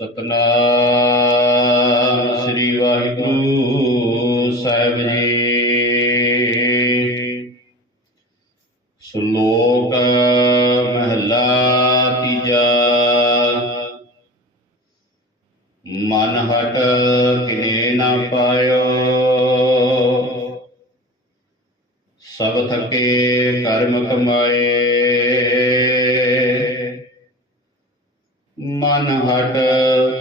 ਸਤਨਾਮ ਸ੍ਰੀ ਵਾਹਿਗੁਰੂ ਸਾਹਿਬ ਜੀ। ਸ਼ਲੋਕ ਮਹਲਾ ਤੀਜਾ। ਮਨ ਹਟ ਕਿਨੇ ਨਾ ਪਾਇਓ। ਸਭ ਥਕੇ ਕਰਮ ਕਮਾਏ। ਮਨ ਹਟ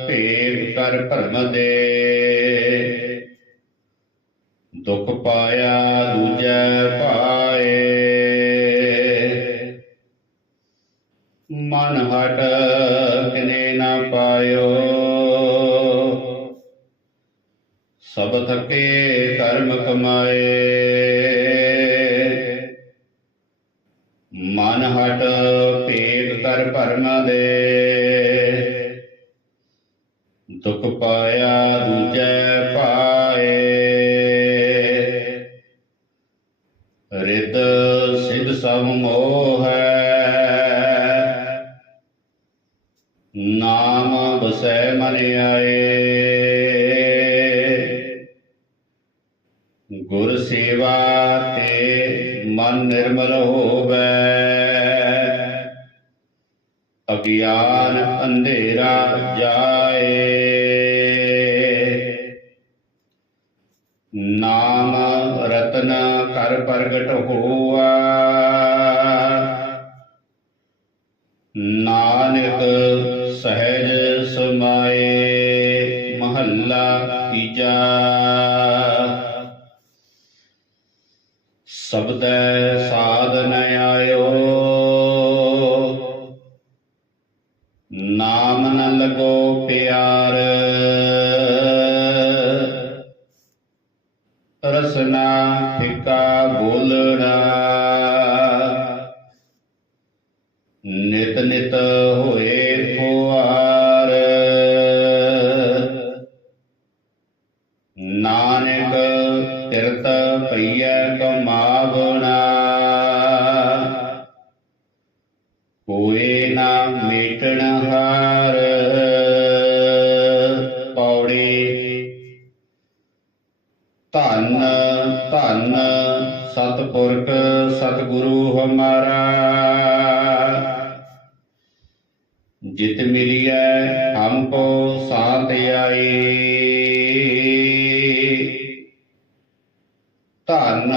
ਭੇਦ ਕਰ ਭਰਮ ਦੇ। ਦੁਖ ਪਾਇਆ ਦੂਜੈ ਪਾਏ ਮਨ ਹਟ, ਕਿਨੇ ਨਾ ਪਾਇਓ। ਸਭ ਥਕੇ ਕਰਮ ਕਮਾਏ। ਮਨ ਹਟ ਭੇਦ ਕਰ ਭਰਮ ਦੇ। ਦੁਖ ਪਾਇਆ, ਦੂਜੈ ਪਾਏ। ਰਿਤ ਸਿਧ ਸਭ ਮੋਹ ਹੈ। ਨਾਮ ਬਸੈ ਮਨ ਆਏ। ਗੁਰ ਸੇਵਾ ਤੇ ਮਨ ਨਿਰਮਲ ਹੋਵੇ। ਅਗਿਆਨ ਅੰਧੇਰਾ ਜਾਏ। ਨਾਮ ਰਤਨ ਕਰ ਪ੍ਰਗਟ ਹੋਆ। ਨਾਨਕ ਸਹਿਜ ਸਮਾਏ ਮਹੱਲਾ ਤੀਜਾ। ਸਬਦੈ ਸਾਧਨ ਆਇਓ। ਨਾਮ ਨ ਲਗੋ ਪਿਆਰ। ਰਸਨਾ ਫਿਕਾ ਬੋਲਣਾ। ਨਿਤ ਨਿਤ ਹੋਏ ਫੁਆਰ ਨਾਨਕ ਕਿਰਤ ਪਈਐ ਕਮਾਵਣਾ। ਧੰਨ ਧੰਨ ਸਤਿਪੁਰਖ ਸਤਿਗੁਰੂ ਹਮਾਰਾ। ਜਿਤ ਮਿਲਿਐ ਹਮਕੋ ਸਾਥ ਆਏ ਧੰਨ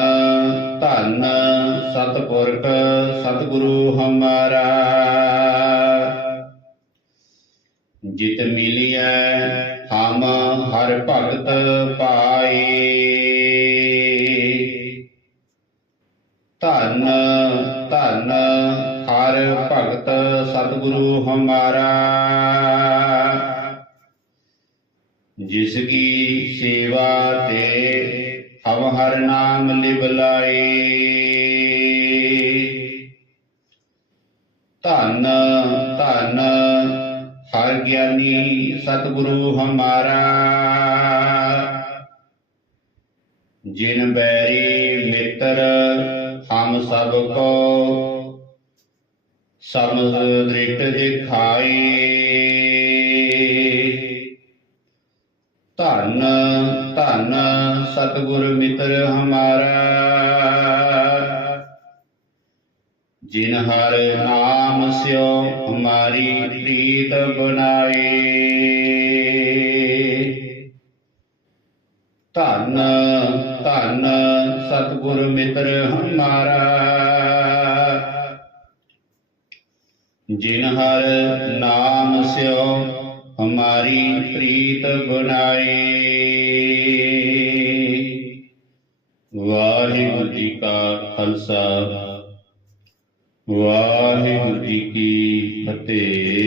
ਧੰਨ ਸਤਿਪੁਰਖ ਸਤਿਗੁਰੂ ਹਮਾਰਾ। ਜਿਤ ਮਿਲਿਐ, ਹਮ ਹਰ ਭਗਤ ਪਾਏ। ਧੰਨ ਧੰਨ ਹਰ ਭਗਤ ਸਤਿਗੁਰੂ ਹਮਾਰਾ। ਜਿਸ ਕੀ ਸੇਵਾ ਤੇ ਹਮ ਹਰ ਨਾਮ ਲਿਵ ਲਾਈ ਧੰਨ ਧੰਨ ਹਰ ਗਿਆਨੀ ਸਤਿਗੁਰੂ ਹਮਾਰਾ। ਜਿਨ ਬੈਰੀ ਮਿੱਤਰ, ਹਮ ਸਭ ਕੋ ਸਮਝ ਦ੍ਰਿਟ ਦਿਖਾਈ। ਧੰਨ ਧੰਨ ਸਤਿਗੁਰ ਮਿੱਤਰ ਹਮਾਰਾ। ਜਿਨ ਹਰ ਨਾਮ ਸਿਓ, ਹਮਾਰੀ ਪ੍ਰੀਤ ਬਨਾਈ ਧੰਨ ਧੰਨ ਸਤਿਗੁਰ ਮਿੱਤਰ ਹਮਾਰਾ। ਜਿਨ ਹਰ ਨਾਮ ਸਿਓ, ਹਮਾਰੀ ਪ੍ਰੀਤ ਬਨਾਈ ਵਾਹਿਗੁਰੂ ਜੀ ਕਾ ਖਾਲਸਾ। ਵਾਹਿਗੁਰੂ ਜੀ ਕੀ ਫਤਿਹ।